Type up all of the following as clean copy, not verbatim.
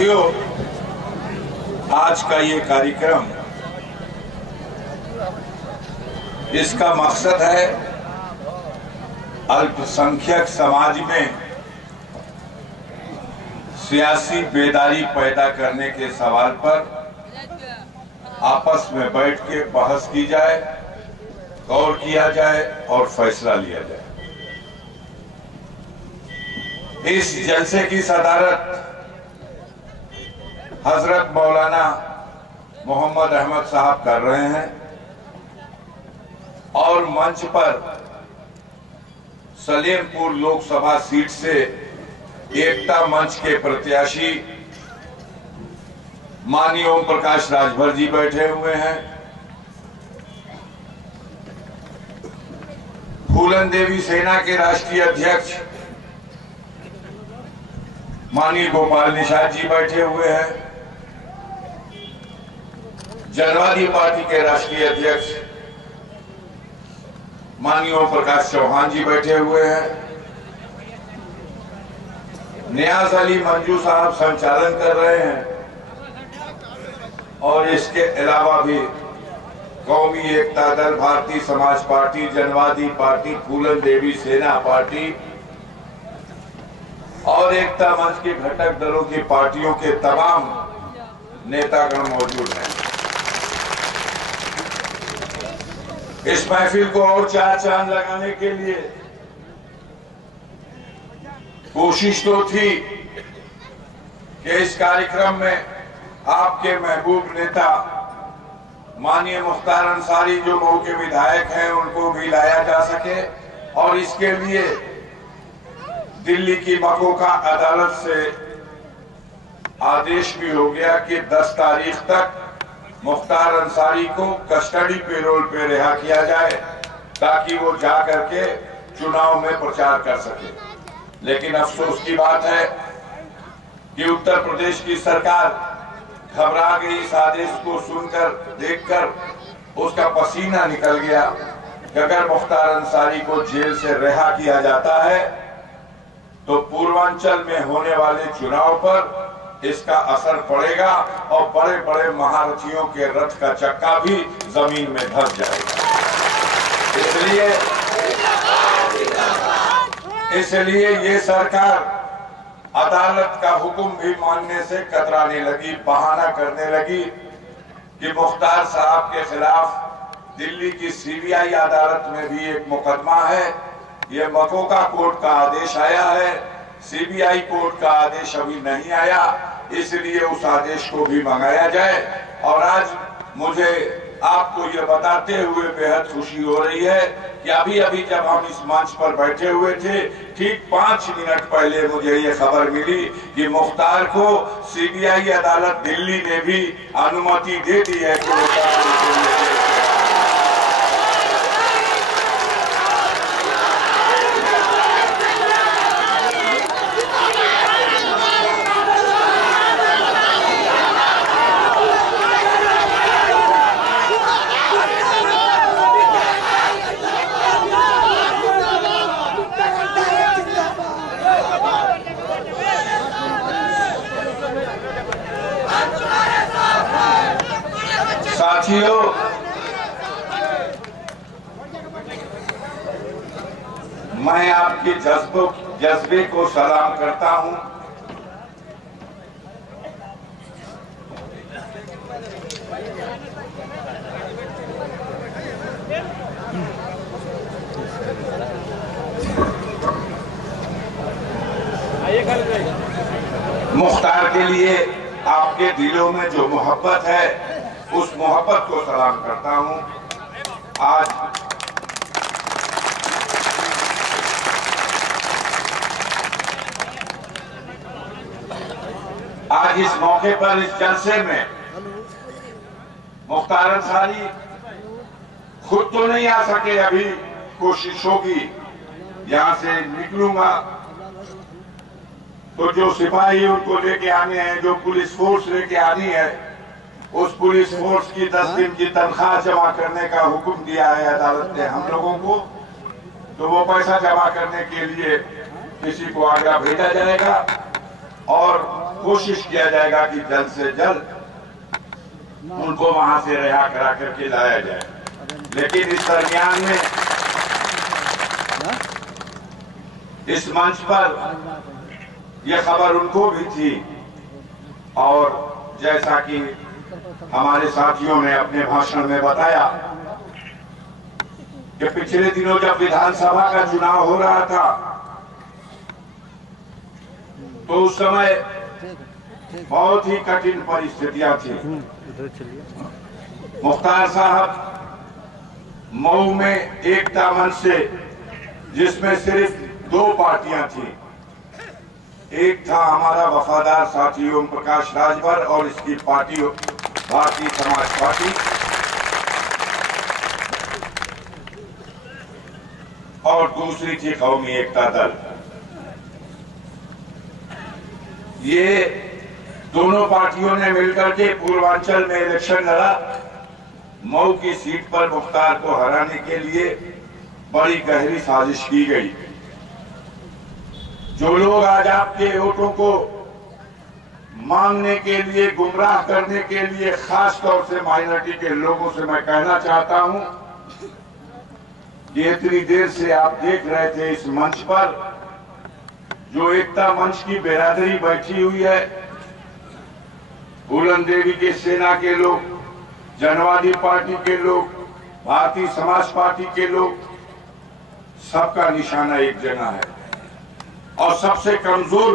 साथियों, आज का ये कार्यक्रम, इसका मकसद है अल्पसंख्यक समाज में सियासी बेदारी पैदा करने के सवाल पर आपस में बैठ के बहस की जाए, गौर किया जाए और फैसला लिया जाए। इस जलसे की सदारत हजरत मौलाना मोहम्मद अहमद साहब कर रहे हैं और मंच पर सलेमपुर लोकसभा सीट से एकता मंच के प्रत्याशी माननीय ओम प्रकाश राजभर जी बैठे हुए हैं। फूलन देवी सेना के राष्ट्रीय अध्यक्ष माननीय गोपाल निषाद जी बैठे हुए हैं। जनवादी पार्टी के राष्ट्रीय अध्यक्ष माननीय ओम प्रकाश चौहान जी बैठे हुए हैं। नियाज अली मंजू साहब संचालन कर रहे हैं और इसके अलावा भी कौमी एकता दल, भारतीय समाज पार्टी, जनवादी पार्टी, फूलन देवी सेना पार्टी और एकता मंच के घटक दलों की पार्टियों के तमाम नेतागण मौजूद हैं। इस महफिल को और चार चांद लगाने के लिए कोशिश तो थी कि इस कार्यक्रम में आपके महबूब नेता माननीय मुख्तार अंसारी जो मऊ के विधायक हैं उनको भी लाया जा सके, और इसके लिए दिल्ली की मकोका अदालत से आदेश भी हो गया कि 10 तारीख तक मुख्तार अंसारी को कस्टडी पेरोल पे रिहा किया जाए ताकि वो जा करके चुनाव में प्रचार कर सके। लेकिन अफसोस की बात है कि उत्तर प्रदेश की सरकार घबरा गई। इस आदेश को सुनकर, देखकर उसका पसीना निकल गया कि अगर मुख्तार अंसारी को जेल से रिहा किया जाता है तो पूर्वांचल में होने वाले चुनाव पर इसका असर पड़ेगा और बड़े बड़े महारथियों के रथ का चक्का भी जमीन में धंस जाएगा। इसलिए ये सरकार अदालत का हुक्म भी मानने से कतराने लगी, बहाना करने लगी कि मुख्तार साहब के खिलाफ दिल्ली की सीबीआई अदालत में भी एक मुकदमा है। ये मकोका कोर्ट का आदेश आया है, सीबीआई कोर्ट का आदेश अभी नहीं आया, इसलिए उस आदेश को भी मंगाया जाए। और आज मुझे आपको ये बताते हुए बेहद खुशी हो रही है कि अभी अभी जब हम इस मंच पर बैठे हुए थे, ठीक 5 मिनट पहले मुझे ये खबर मिली कि मुख्तार को सीबीआई अदालत दिल्ली ने भी अनुमति दे दी है कि साथियों, मैं आपके जज्बे को सलाम करता हूं। मुख्तार के लिए आपके दिलों में जो मोहब्बत है उस मोहब्बत को सलाम करता हूं। आज इस मौके पर, इस जलसे में मुख्तार अंसारी खुद तो नहीं आ सके, अभी कोशिश होगी। यहां से निकलूंगा तो जो सिपाही उनको लेके आने हैं, जो पुलिस फोर्स लेके आनी है, उस पुलिस फोर्स की 10 दिन की तनख्वाह जमा करने का हुक्म दिया है अदालत ने हम लोगों को। तो वो पैसा जमा करने के लिए किसी को आगे भेजा जाएगा और कोशिश किया जाएगा कि जल्द से जल्द उनको वहां से रिहा करा करके लाया जाए। लेकिन इस दरमियान में इस मंच पर यह खबर उनको भी थी, और जैसा कि हमारे साथियों ने अपने भाषण में बताया कि पिछले दिनों जब विधानसभा का चुनाव हो रहा था तो उस समय बहुत ही कठिन परिस्थितियां थी। मुख्तार साहब मऊ में एकता मंच से, जिसमें सिर्फ 2 पार्टियां थी, एक था हमारा वफादार साथी ओम प्रकाश राजभर और इसकी पार्टी भारतीय समाज पार्टी, और दूसरी थी कौमी एकता दल। ये दोनों पार्टियों ने मिलकर के पूर्वांचल में इलेक्शन लड़ा। मऊ की सीट पर मुख्तार को हराने के लिए बड़ी गहरी साजिश की गई। जो लोग आज आपके वोटों को मांगने के लिए, गुमराह करने के लिए, खास तौर से माइनॉरिटी के लोगों से मैं कहना चाहता हूं कि इतनी देर से आप देख रहे थे इस मंच पर जो एकता मंच की बिरादरी बैठी हुई है, फूलन देवी के सेना के लोग, जनवादी पार्टी के लोग, भारतीय समाज पार्टी के लोग, सबका निशाना एक जगह है और सबसे कमजोर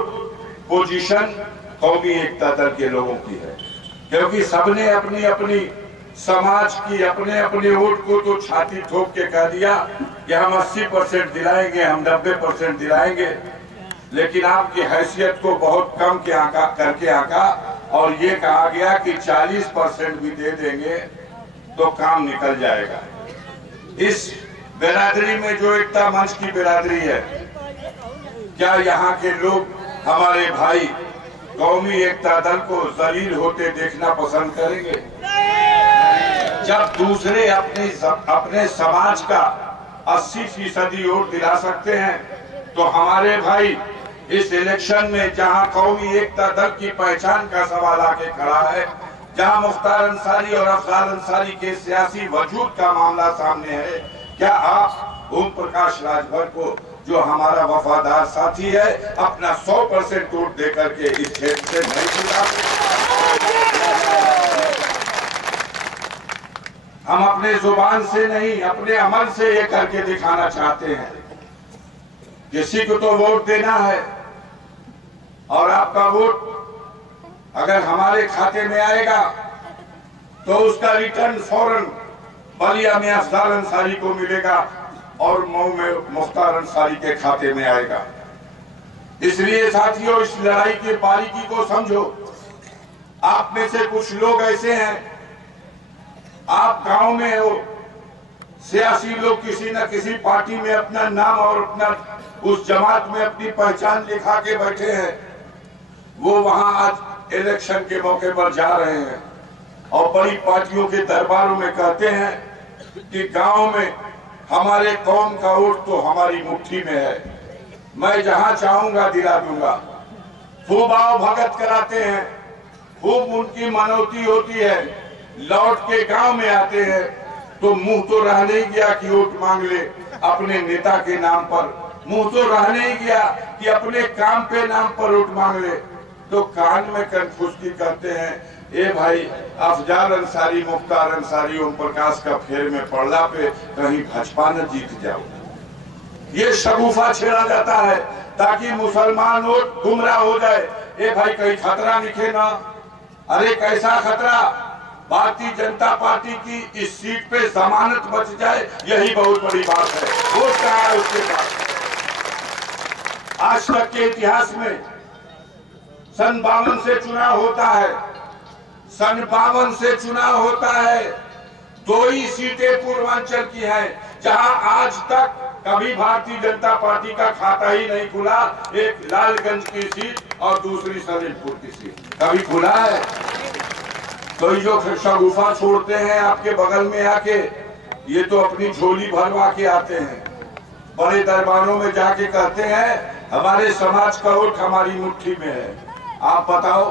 पोजीशन कौमी एकता दल के लोगों की है, क्योंकि सबने अपनी अपनी समाज की अपने अपने वोट को तो छाती ठोक के कह दिया कि हम 80% दिलाएंगे, हम 90% दिलाएंगे, लेकिन आपकी हैसियत को बहुत कम करके आंका और ये कहा गया कि 40% भी दे देंगे तो काम निकल जाएगा। इस बिरादरी में जो एकता मंच की बिरादरी है, क्या यहाँ के लोग हमारे भाई कौमी एकता दल को जलील होते देखना पसंद करेंगे? जब दूसरे अपने समाज का 80% वोट दिला सकते हैं, तो हमारे भाई इस इलेक्शन में जहां कौमी एकता दल की पहचान का सवाल आके खड़ा है, जहां मुख्तार अंसारी और अफजाल अंसारी के सियासी वजूद का मामला सामने है, क्या आप ओम प्रकाश राजभर को, जो हमारा वफादार साथी है, अपना 100% वोट देकर के इस क्षेत्र से नहीं जिता? हम अपने जुबान से नहीं, अपने अमल से ये करके दिखाना चाहते हैं। किसी को तो वोट देना है और आपका वोट अगर हमारे खाते में आएगा तो उसका रिटर्न फौरन बलिया में अफजाल अंसारी को मिलेगा और मऊ में मुख्तार अंसारी के खाते में आएगा। इसलिए साथियों, इस लड़ाई की बारीकी को समझो। आप में से कुछ लोग ऐसे हैं, आप गांव में हो, सियासी लोग किसी न किसी पार्टी में अपना नाम और अपना उस जमात में अपनी पहचान लिखा के बैठे हैं। वो वहां आज इलेक्शन के मौके पर जा रहे हैं और बड़ी पार्टियों के दरबारों में कहते हैं कि गांव में हमारे कौम का वोट तो हमारी मुट्ठी में है, मैं जहां चाहूंगा दिला दूंगा। खूब आओ भगत कराते हैं, खूब उनकी मनौती होती है, लौट के गांव में आते हैं तो मुंह तो रह नहीं गया कि वोट मांग ले अपने नेता के नाम पर, मुंह तो रह नहीं गया कि अपने काम पे नाम पर वोट मांग ले, तो कान में कनफुसकी करते हैं, ए भाई अफजाल अंसारी, मुख्तार अंसारी, ओम प्रकाश का फेर में पड़ला पे कहीं भाजपा न जीत जाओ। ये शगुफा छेड़ा जाता है ताकि मुसलमान वोट गुमराह हो जाए। ए भाई कहीं खतरा दिखे ना, अरे कैसा खतरा, भारतीय जनता पार्टी की इस सीट पे जमानत बच जाए, यही बहुत बड़ी बात है। वोट कहाँ है उसके पास? आज तक के इतिहास में सन 52 से चुनाव होता है, सन 52 से चुनाव होता है, 2 ही सीटें पूर्वांचल की हैं जहां आज तक कभी भारतीय जनता पार्टी का खाता ही नहीं खुला। एक लालगंज की सीट और दूसरी सलीमपुर की सीट कभी खुला है? तो जो शगुफा छोड़ते हैं आपके बगल में आके, ये तो अपनी झोली भरवा के आते हैं, बड़े दरबारों में जाके कहते हैं हमारे समाज का वोट हमारी मुट्ठी में है। आप बताओ,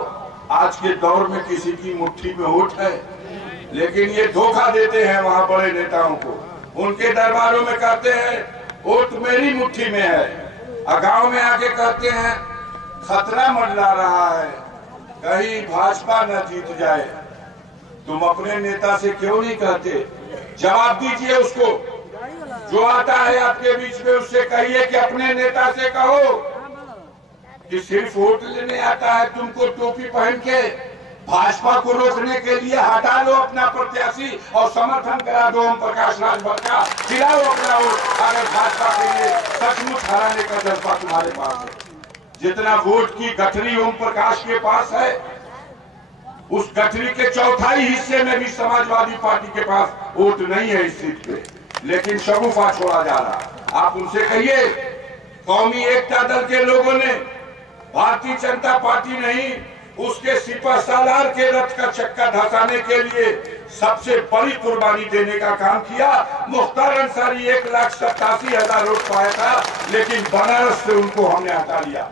आज के दौर में किसी की मुट्ठी में वोट है? लेकिन ये धोखा देते हैं वहां बड़े नेताओं को। उनके दरबारों में कहते हैं वोट मेरी मुट्ठी में है, और गांव में आके कहते हैं खतरा मंडरा रहा है, कहीं भाजपा न जीत जाए। तुम अपने नेता से क्यों नहीं कहते? जवाब दीजिए उसको, जो आता है आपके बीच में उससे कहिए कि अपने नेता से कहो कि सिर्फ वोट लेने आता है तुमको टोपी पहन के, भाजपा को रोकने के लिए हटा लो अपना प्रत्याशी और समर्थन करा दो ओम प्रकाश राजभर का, दिलाओ अपना वोट। अगर भाजपा के लिए सचमुच हराने का जज्बा तुम्हारे पास है, जितना वोट की गठरी ओम प्रकाश के पास है, उस गठरी के चौथाई हिस्से में भी समाजवादी पार्टी के पास वोट नहीं है इस सीट पे, लेकिन शगुफा छोड़ा जा रहा। आप उनसे कहिए, कौमी एकता दल के लोगों ने भारतीय जनता पार्टी नहीं, उसके सिपह सालार के रथ का चक्का धसाने के लिए सबसे बड़ी कुर्बानी देने का काम किया। मुख्तार अंसारी 1,87,000 वोट पाया था, लेकिन बनारस से उनको हमने हटा लिया।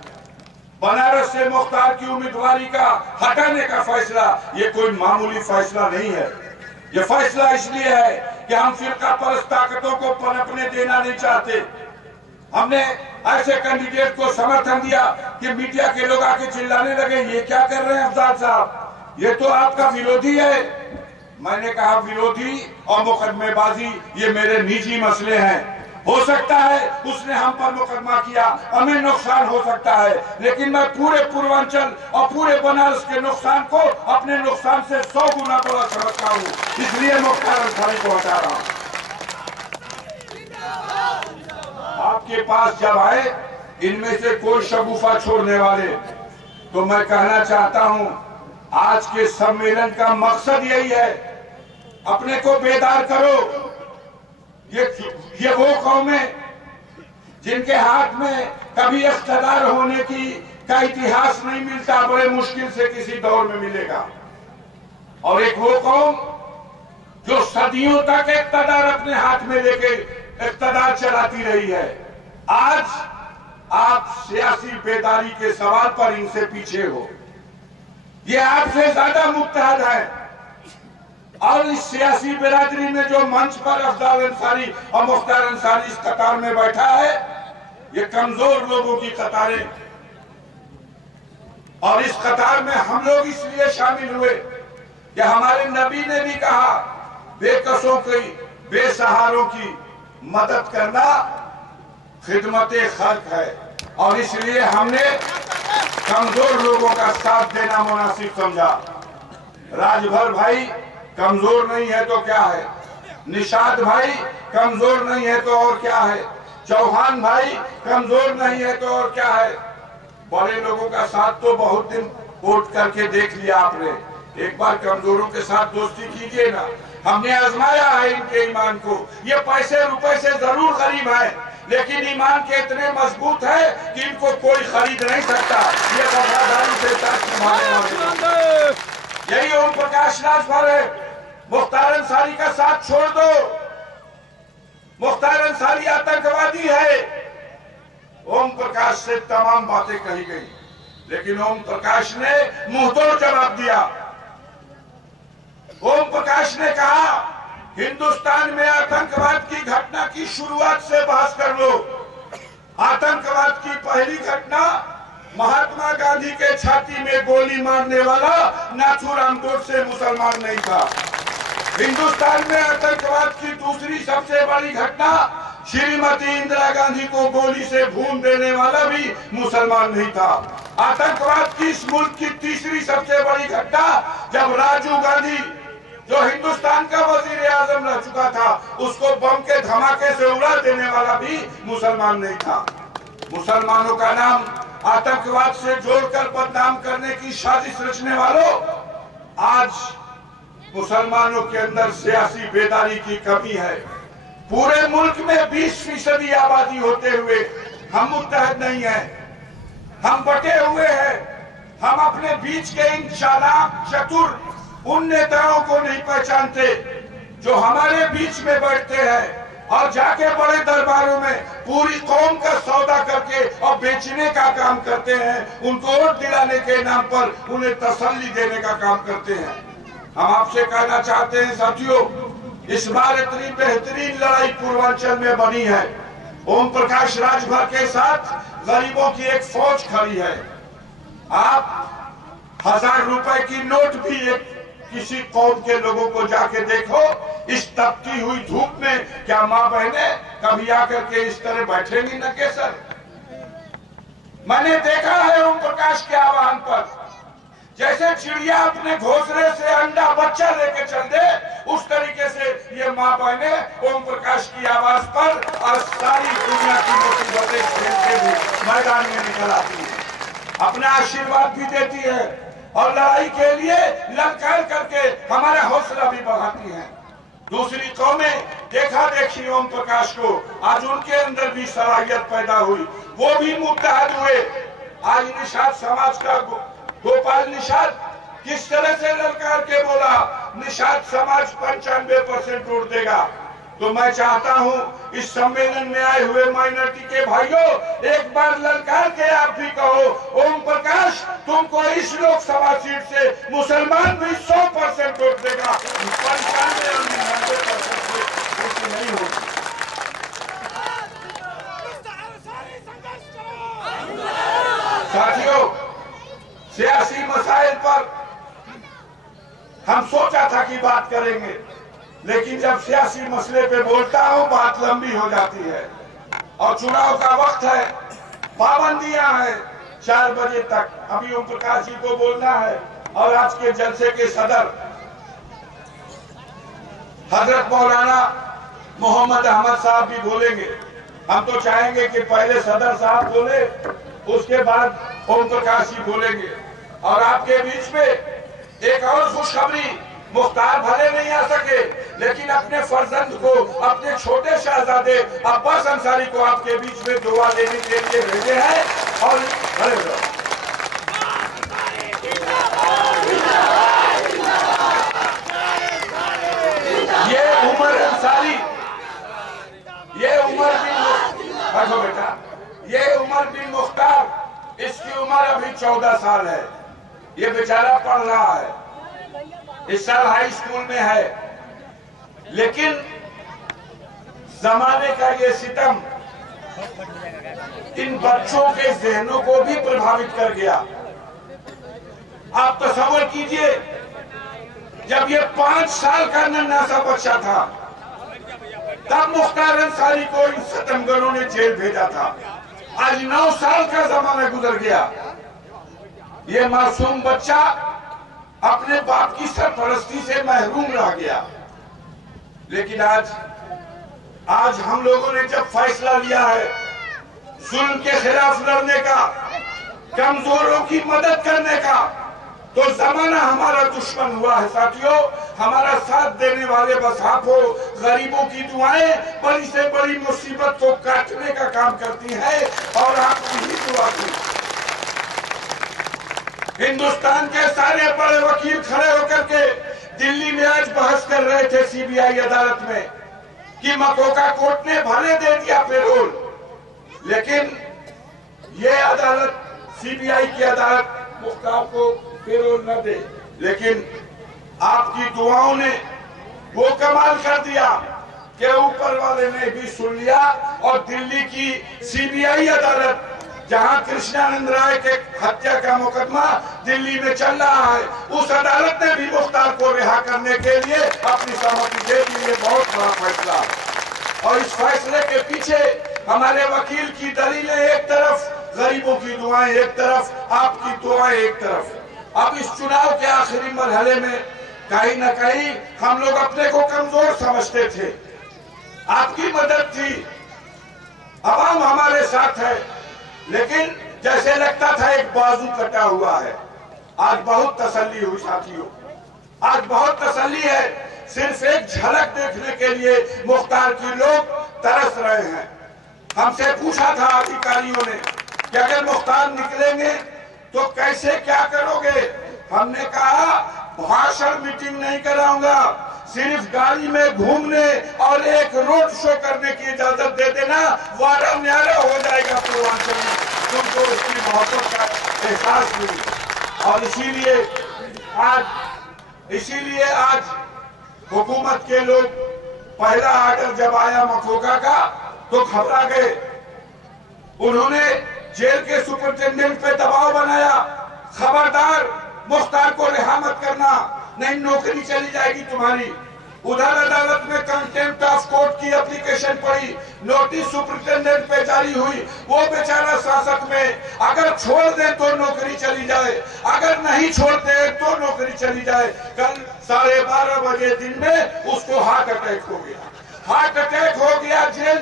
बनारस से मुख्तार की उम्मीदवारी का हटाने का फैसला ये कोई मामूली फैसला नहीं है। ये फैसला इसलिए है कि हम फिरका परस्त ताकतों को पनपने देना नहीं चाहते। हमने ऐसे कैंडिडेट को समर्थन दिया कि मीडिया के लोग आके चिल्लाने लगे, ये क्या कर रहे हैं अफजाल साहब, ये तो आपका विरोधी है। मैंने कहा विरोधी और मुकदमेबाजी ये मेरे निजी मसले हैं। हो सकता है उसने हम पर मुकदमा किया, हमें नुकसान हो सकता है, लेकिन मैं पूरे पूर्वांचल और पूरे बनारस के नुकसान को अपने नुकसान से 100 गुना बड़ा समझता हूँ, इसलिए मुख्तार अंसारी को हटा रहा हूँ। आपके पास जब आए इनमें से कोई शगुफा छोड़ने वाले, तो मैं कहना चाहता हूं आज के सम्मेलन का मकसद यही है, अपने को बेदार करो। ये वो कौमें जिनके हाथ में कभी इख्तियार होने का इतिहास नहीं मिलता, बड़े मुश्किल से किसी दौर में मिलेगा, और एक वो कौम जो सदियों तक इख्तियार अपने हाथ में लेके इख्तियार चलाती रही है। आज आप सियासी बेदारी के सवाल पर इनसे पीछे हो, ये आपसे ज्यादा मुत्तहद है, और इस सियासी बिरादरी में जो मंच पर अफजाल अंसारी और मुख्तार अंसारी इस कतार में बैठा है, ये कमजोर लोगों की कतारें, और इस कतार में हम लोग इसलिए शामिल हुए कि हमारे नबी ने भी कहा बेकसों की बेसहारों की मदद करना खिदमते खल्क है, और इसलिए हमने कमजोर लोगों का साथ देना मुनासिब समझा। राजभर भाई कमजोर नहीं है तो क्या है, निषाद भाई कमजोर नहीं है तो और क्या है, चौहान भाई कमजोर नहीं है तो और क्या है। बड़े लोगों का साथ तो बहुत दिन वोट करके देख लिया आपने, एक बार कमजोरों के साथ दोस्ती कीजिए ना। हमने आजमाया है इनके ईमान को, ये पैसे रुपए से जरूर गरीब है, लेकिन ईमान के इतने मजबूत है कि इनको कोई खरीद नहीं सकता। ये वफादारी से साथ निभाने वाले, यही ओम प्रकाश राजभर है। मुख्तार अंसारी का साथ छोड़ दो, मुख्तार अंसारी आतंकवादी है। ओम प्रकाश से तमाम बातें कही गई, लेकिन ओम प्रकाश ने मुंहतोड़ जवाब दिया। ओम प्रकाश ने कहा हिंदुस्तान में आतंकवाद की घटना की शुरुआत से बहस कर लो। आतंकवाद की पहली घटना महात्मा गांधी के छाती में गोली मारने वाला नाथूराम गोडसे मुसलमान नहीं था। हिंदुस्तान में आतंकवाद की दूसरी सबसे बड़ी घटना श्रीमती इंदिरा गांधी को गोली से भून देने वाला भी मुसलमान नहीं था। आतंकवाद की इस मुल्क की तीसरी सबसे बड़ी घटना जब राजीव गांधी जो हिंदुस्तान का वजीर आजम रह चुका था, उसको बम के धमाके से उड़ा देने वाला भी मुसलमान नहीं था। मुसलमानों का नाम आतंकवाद से जोड़कर बदनाम करने की साजिश रचने वालों, आज मुसलमानों के अंदर सियासी बेदारी की कमी है। पूरे मुल्क में 20% आबादी होते हुए हम मुत्तहद नहीं है, हम बटे हुए हैं। हम अपने बीच के इन चालाक चतुर उन नेताओं को नहीं पहचानते जो हमारे बीच में बैठते हैं और जाके बड़े दरबारों में पूरी कौम का सौदा करके और बेचने का काम करते हैं। उनको वोट दिलाने के नाम पर उन्हें तसल्ली देने का काम करते हैं। हम आपसे कहना चाहते हैं साथियों, इस बार इतनी बेहतरीन लड़ाई पूर्वांचल में बनी है। ओम प्रकाश राजभर के साथ गरीबों की एक फौज खड़ी है। आप 1000 रुपए की नोट भी एक किसी कौम के लोगों को जाके देखो, इस तपती हुई धूप में क्या मां बहने कभी आकर के इस तरह बैठेंगी न के सर? मैंने देखा है ओम प्रकाश के आह्वान पर, जैसे चिड़िया अपने घोंसले से अंडा बच्चा लेके चल दे, उस तरीके से ये मां बहने ओम प्रकाश की आवाज पर और सारी दुनिया की मुसीबतें खेल के भी मैदान में निकल आती है, अपना आशीर्वाद भी देती है और लड़ाई के लिए ललकार करके हमारा हौसला भी बढ़ाती हैं। दूसरी कौमें देखा देखी ओम प्रकाश को, आज उनके अंदर भी सलाहियत पैदा हुई, वो भी मुत्तहद हुए। आज निषाद समाज का गोपाल निषाद किस तरह से ललकार के बोला, निषाद समाज 95% वोट देगा। तो मैं चाहता हूं इस सम्मेलन में आए हुए माइनॉरिटी के भाइयों, एक बार ललकार के आप भी कहो, ओम प्रकाश तुमको इस लोकसभा सीट से मुसलमान भी 100% वोट देगा, 95 और 99% नहीं होगी। साथियों, सियासी मसाइल पर हम सोचा था कि बात करेंगे, लेकिन जब सियासी मसले पे बोलता हूं बात लंबी हो जाती है और चुनाव का वक्त है, पाबंदियां हैं 4 बजे तक। अभी ओम प्रकाश जी को बोलना है और आज के जलसे के सदर हजरत मौलाना मोहम्मद अहमद साहब भी बोलेंगे। हम तो चाहेंगे कि पहले सदर साहब बोले, उसके बाद ओम प्रकाश जी बोलेंगे। और आपके बीच में एक और खुशखबरी, मुख्तार भले नहीं आ सके, लेकिन अपने फर्जंद को, अपने छोटे शहजादे अब्बास अंसारी को आपके बीच में दुआ देने के लिए भेजे हैं। और ये उमर अंसारी, ये उमर बिन, बैठो बेटा, ये उमर बिन मुख्तार, इसकी उम्र अभी 14 साल है। ये बेचारा पढ़ रहा है, इस साल हाई स्कूल में है, लेकिन जमाने का ये सितम इन बच्चों के जहनों को भी प्रभावित कर गया। आप तसव्वुर कीजिए, जब ये 5 साल का नन्हा सा बच्चा था, तब मुख्तार अंसारी को इन सितमगरों ने जेल भेजा था। आज 9 साल का जमाना गुजर गया, ये मासूम बच्चा अपने बाप की सरपरस्ती से महरूम रह गया। लेकिन आज हम लोगों ने जब फैसला लिया है जुल्म के खिलाफ लड़ने का, कमजोरों की मदद करने का, तो जमाना हमारा दुश्मन हुआ है। साथियों, हमारा साथ देने वाले बस आप हो। गरीबों की दुआएं बड़ी से बड़ी मुसीबत को काटने का काम करती है और आपकी ही दुआ की। हिंदुस्तान के सारे बड़े वकील खड़े होकर के दिल्ली में आज बहस कर रहे थे सीबीआई अदालत में कि मकोका कोर्ट ने भले दे दिया पेरोल, लेकिन ये अदालत, सीबीआई की अदालत मुख्तार को पेरोल न दे। लेकिन आपकी दुआओं ने वो कमाल कर दिया कि ऊपर वाले ने भी सुन लिया और दिल्ली की सीबीआई अदालत, जहां कृष्णानंद राय के हत्या का मुकदमा दिल्ली में चल रहा है, उस अदालत ने भी मुख्तार को रिहा करने के लिए अपनी सहमति दे दी। ये बहुत बड़ा फैसला, और इस फैसले के पीछे हमारे वकील की दलीलें एक तरफ, गरीबों की दुआएं एक तरफ, आपकी दुआएं एक तरफ। अब इस चुनाव के आखिरी मरहले में कहीं न कहीं हम लोग अपने को कमजोर समझते थे, आपकी मदद थी, आवाम हमारे साथ है, लेकिन जैसे लगता था एक बाजू कटा हुआ है। आज बहुत तसल्ली हुई साथियों, आज बहुत तसल्ली है। सिर्फ एक झलक देखने के लिए मुख्तार की लोग तरस रहे हैं। हमसे पूछा था अधिकारियों ने कि अगर मुख्तार निकलेंगे तो कैसे क्या करोगे? हमने कहा भाषण मीटिंग नहीं कराऊंगा, सिर्फ गाड़ी में घूमने और एक रोड शो करने की इजाजत दे देना वारा न्यारा हो जाएगा पूर्वांचल में, तुमको उसकी मोहब्बत का एहसास मिली। और इसीलिए आज हुकूमत के लोग पहला आर्डर जब आया मखोका का तो घबरा गए। उन्होंने जेल के सुपरिटेंडेंट पे दबाव बनाया, खबरदार मुख्तार को रिहा मत करना, नहीं नौकरी चली जाएगी तुम्हारी। उधर अदालत में कंटेम्प्ट ऑफ कोर्ट की एप्लीकेशन पड़ी, नोटिस सुपरिटेंडेंट पे जारी हुई। वो बेचारा शासक में अगर छोड़ दे तो नौकरी चली जाए, अगर नहीं छोड़ते तो नौकरी चली जाए। कल 12:30 बजे दिन में उसको हार्ट अटैक हो गया, जेल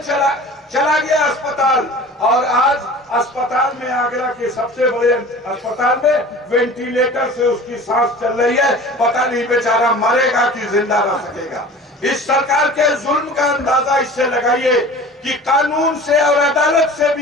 चला गया अस्पताल। और आज अस्पताल में, आगरा के सबसे बड़े अस्पताल में वेंटिलेटर से उसकी सांस चल रही है, पता नहीं बेचारा मरेगा कि जिंदा रह सकेगा। इस सरकार के जुल्म का अंदाजा इससे लगाइए कि कानून से और अदालत से भी